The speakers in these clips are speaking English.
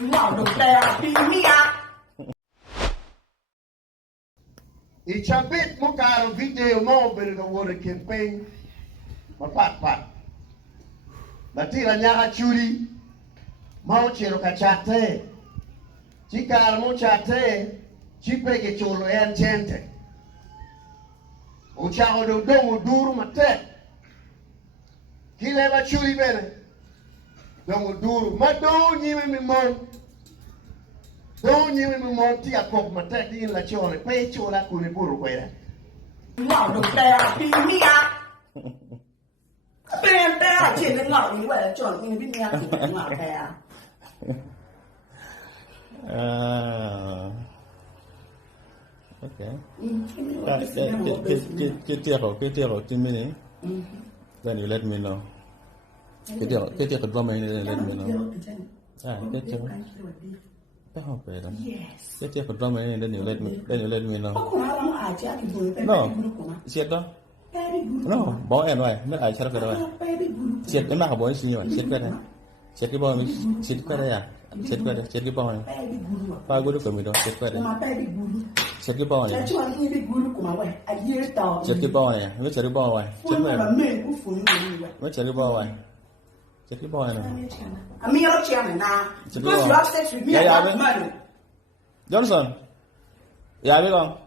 No, don't play me. I chabit mo karo video mo pero ka word campaign mapat. Batira nyaka churi mau chero ka chate. Chikar mo chate chipeke cholo en chente. Uchao do dongo duru mate. Kile ba churi bene. Dongo duru mado nyime mi mon. Don't you remember tia pop mate in la chone pe chola kuni buru kwera. No, don't play me. Bên ta trên cái ngọn như vậy là chọn cái bên nhà thì cái ngọn này à. Okay. Get your 2 minutes. Then you let me know. Get your drum and let me know. Get your. Yes. Get your drum and then you let me know. No. Siết đó. No, bỏ em rồi, nó ai sao cái đó. Siết cái nào bỏ xin rồi, siết cái này. Siết cái bao, siết cái đây à? Siết cái bao này. Bao nhiêu cái mình đó, siết cái đây. Siết cái bao này. Siết cái bao này, nó siết cái bao này. Siết cái này. Nó siết cái bao này. Siết cái bao này. I'm here to chairman now. Because you have sex with me about money. Johnson. Yeah, biết không?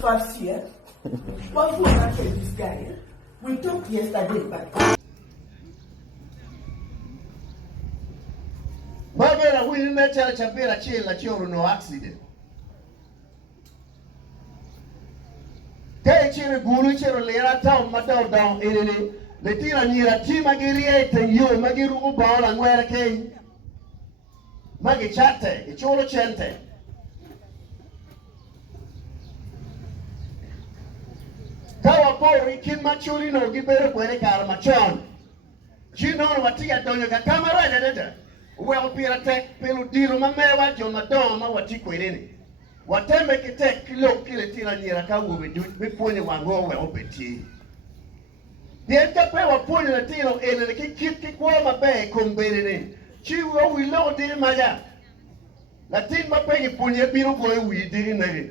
First year, what would I tell this guy? We talked yesterday, but Babera wili mecha chapera chela choro no accident. Kay chere guru chero lera town matao down elele. Le tira nyira ti magiri ete yo magiru ubala ngwera kay. Magi chate, e choro chente. Kawa pori kin machuri no gibere kwere kar machon. Chino watia donyo ka kamera dede. Well pira tek pelu dilo mamewa jo madoma watiko irene. Watembe kitek kilo kile tira nyira ka wo bedu be ponye wango we obeti. Dieta pe wa ponye na tiro ene ki kwa mabe kombere ne. Chi wo wi lo diri maya. Latin mape ki ponye biro ko wi diri ne.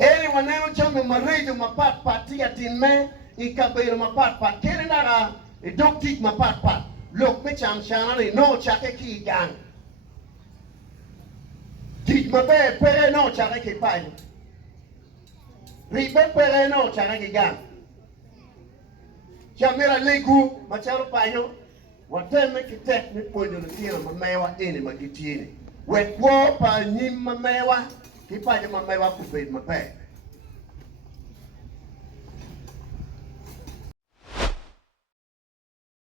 Eri waneno chome marejo mapat patia tinme ikabero mapat pat kere nara doktik mapat pat. Look, me cham chana no chake ki gang. Teach my bed, pere no chake ki pai. Ribe pere no chake ki gang. Chamira legu, macharo payo. Wate me ki tek me ponyo na tira mamewa ene magitini. Wet wo pa nyim mamewa, ki payo mamewa kuped mape.